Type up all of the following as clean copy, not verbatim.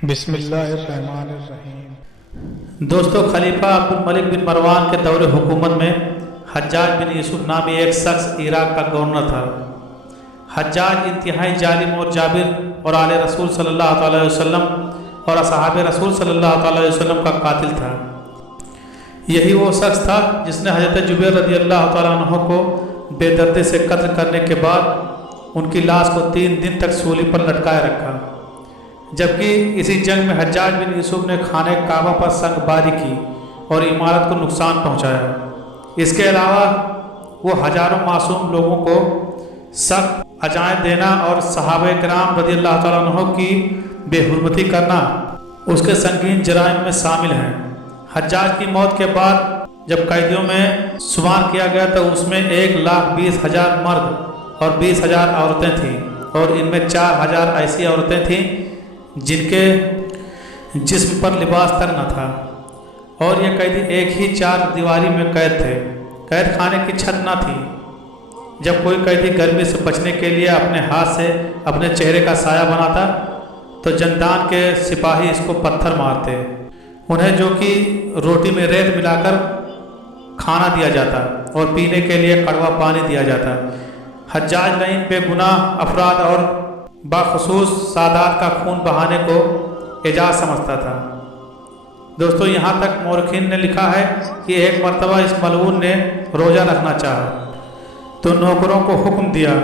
بسم اللہ الرحمن الرحیم۔ دوستو، خلیفہ عبدالملک بن مروان کے دور حکومت میں حجاج بن یوسف نامی ایک شخص عراق کا گورنر تھا۔ حجاج انتہائی ظالم اور جابر اور آل رسول صلی اللہ علیہ وسلم اور اصحاب رسول صلی اللہ علیہ وسلم کا قاتل تھا۔ یہی وہ شخص تھا جس نے حضرت جبیر رضی اللہ تعالیٰ عنہ کو بے دردی سے قتل کرنے کے بعد ان کی لاش کو 3 دن تک سولی پر لٹکائے رکھا، جبکہ اسی جنگ میں حجاج بن یوسف نے خانہ کعبہ پر سنگ باری کی اور عمارت کو نقصان پہنچایا۔ اس کے علاوہ وہ ہزاروں معصوم لوگوں کو سخت اجائیں دینا اور صحابہ کرام رضی اللہ تعالیٰ عنہ کی بے حرمتی کرنا اس کے سنگین جرائم میں شامل ہیں۔ حجاج کی موت کے بعد جب قیدیوں میں شمار کیا گیا تو اس میں 1,20,000 مرد اور 20,000 عورتیں تھیں، اور ان میں 4,000 ایسی عورتیں تھیں جن کے جسم پر لباس تک نہ تھا، اور یہ قیدی ایک ہی 4 دیواری میں قید تھے۔ قید خانے کی چھت نہ تھی۔ جب کوئی قیدی گرمی سے بچنے کے لیے اپنے ہاتھ سے اپنے چہرے کا سایہ بناتا تو زندان کے سپاہی اس کو پتھر مارتے۔ انہیں جو کہ روٹی میں ریت ملا کر کھانا دیا جاتا اور پینے کے لیے کڑوا پانی دیا جاتا۔ حجاج لعین بے گناہ افراد اور باخصوص سادات کا خون بہانے کو اعجاز سمجھتا تھا۔ دوستو، یہاں تک مورخین نے لکھا ہے کہ ایک مرتبہ اس ملعون نے روزہ رکھنا چاہا تو نوکروں کو حکم دیا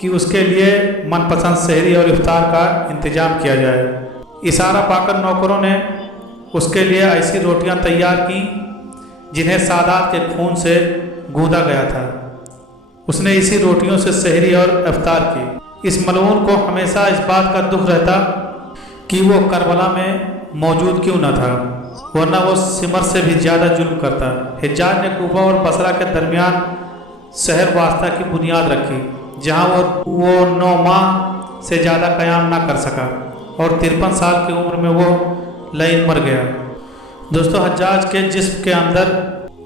کہ اس کے لیے من پسند سحری اور افطار کا انتظام کیا جائے۔ اشارہ پا کر نوکروں نے اس کے لیے ایسی روٹیاں تیار کیں جنہیں سادات کے خون سے گوندا گیا تھا۔ اس نے اسی روٹیوں سے سحری اور افطار کی۔ اس ملعون کو ہمیشہ اس بات کا دکھ رہتا کہ وہ کربلا میں موجود کیوں نہ تھا، ورنہ وہ سمر سے بھی زیادہ ظلم کرتا۔ حجاج نے کوفہ اور بصرہ کے درمیان شہر واسطہ کی بنیاد رکھی، جہاں وہ 9 ماہ سے زیادہ قیام نہ کر سکا، اور 53 سال کی عمر میں وہ لعین مر گیا۔ دوستو، حجاج کے جسم کے اندر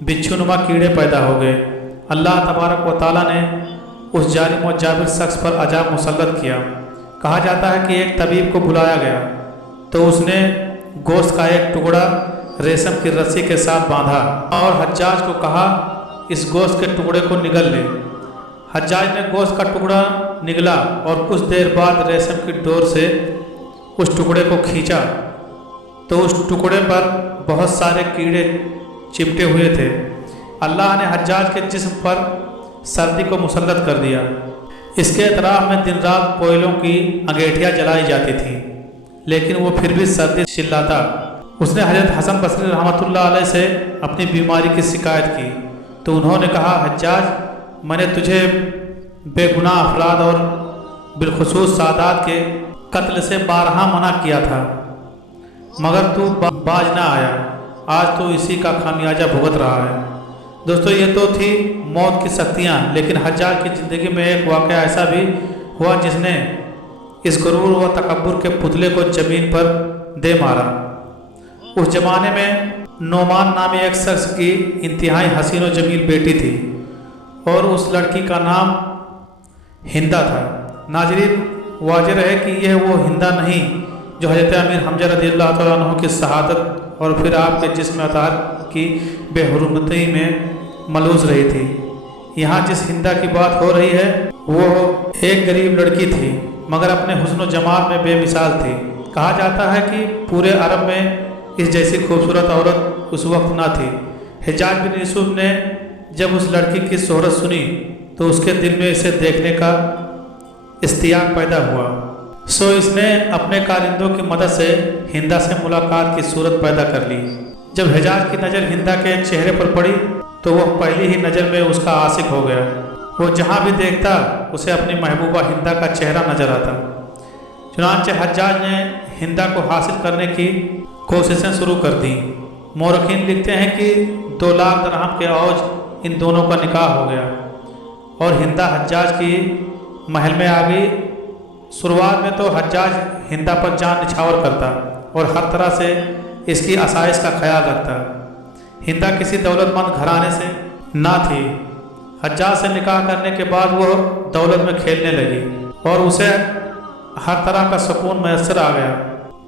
بچھو نما کیڑے پیدا ہو گئے۔ اللہ تبارک و تعالیٰ نے اس ظالم و جابر شخص پر عذاب مسلط کیا۔ کہا جاتا ہے کہ ایک طبیب کو بلایا گیا تو اس نے گوشت کا ایک ٹکڑا ریشم کی رسی کے ساتھ باندھا اور حجاج کو کہا اس گوشت کے ٹکڑے کو نگل لے۔ حجاج نے گوشت کا ٹکڑا نگلا اور کچھ دیر بعد ریشم کی ڈور سے اس ٹکڑے کو کھینچا تو اس ٹکڑے پر بہت سارے کیڑے چمٹے ہوئے تھے۔ اللہ نے حجاج کے جسم پر سردی کو مسلط کر دیا۔ اس کے اطراف میں دن رات کوئلوں کی انگیٹھیاں جلائی جاتی تھیں، لیکن وہ پھر بھی سردی چلاتا۔ اس نے حضرت حسن بصری رحمۃ اللہ علیہ سے اپنی بیماری کی شکایت کی تو انہوں نے کہا، حجاج، میں نے تجھے بے گناہ افراد اور بالخصوص سادات کے قتل سے بارہا منع کیا تھا، مگر تو باز نہ آیا۔ آج تو اسی کا خمیازہ بھگت رہا ہے۔ دوستو، یہ تو تھی موت کی سختیاں، لیکن حجاج کی زندگی میں ایک واقعہ ایسا بھی ہوا جس نے اس غرور و تکبر کے پتلے کو زمین پر دے مارا۔ اس زمانے میں نعمان نامی ایک شخص کی انتہائی حسین و جمیل بیٹی تھی، اور اس لڑکی کا نام ہندہ تھا۔ ناظرین، واضح ہے کہ یہ وہ ہندہ نہیں جو حضرت امیر حمزہ رضی اللہ تعالیٰ عنہ کی شہادت اور پھر آپ کے جسم اطہار کی بے حرمتی میں ملوث رہی تھی۔ یہاں جس ہندہ کی بات ہو رہی ہے وہ ایک غریب لڑکی تھی، مگر اپنے حسن و جمال میں بے مثال تھی۔ کہا جاتا ہے کہ پورے عرب میں اس جیسی خوبصورت عورت اس وقت نہ تھی۔ حجاج بن یوسف نے جب اس لڑکی کی شہرت سنی تو اس کے دل میں اسے دیکھنے کا اشتیاق پیدا ہوا، سو اس نے اپنے کارندوں کی مدد سے ہندہ سے ملاقات کی صورت پیدا کر لی۔ جب حجاج کی نظر ہندہ کے چہرے پر پڑی تو وہ پہلی ہی نظر میں اس کا عاشق ہو گیا۔ وہ جہاں بھی دیکھتا اسے اپنی محبوبہ ہندہ کا چہرہ نظر آتا۔ چنانچہ حجاج نے ہندہ کو حاصل کرنے کی کوششیں شروع کر دیں۔ مورخین لکھتے ہیں کہ 2 لاکھ درہم کے عوض ان دونوں کا نکاح ہو گیا اور ہندہ حجاج کی محل میں آ گئی۔ شروعات میں تو حجاج ہندہ پر جان نچھاور کرتا اور ہر طرح سے اس کی آسائش کا خیال رکھتا۔ ہندہ کسی دولت مند گھرانے سے نہ تھی۔ حجاج سے نکاح کرنے کے بعد وہ دولت میں کھیلنے لگی اور اسے ہر طرح کا سکون میسر آ گیا۔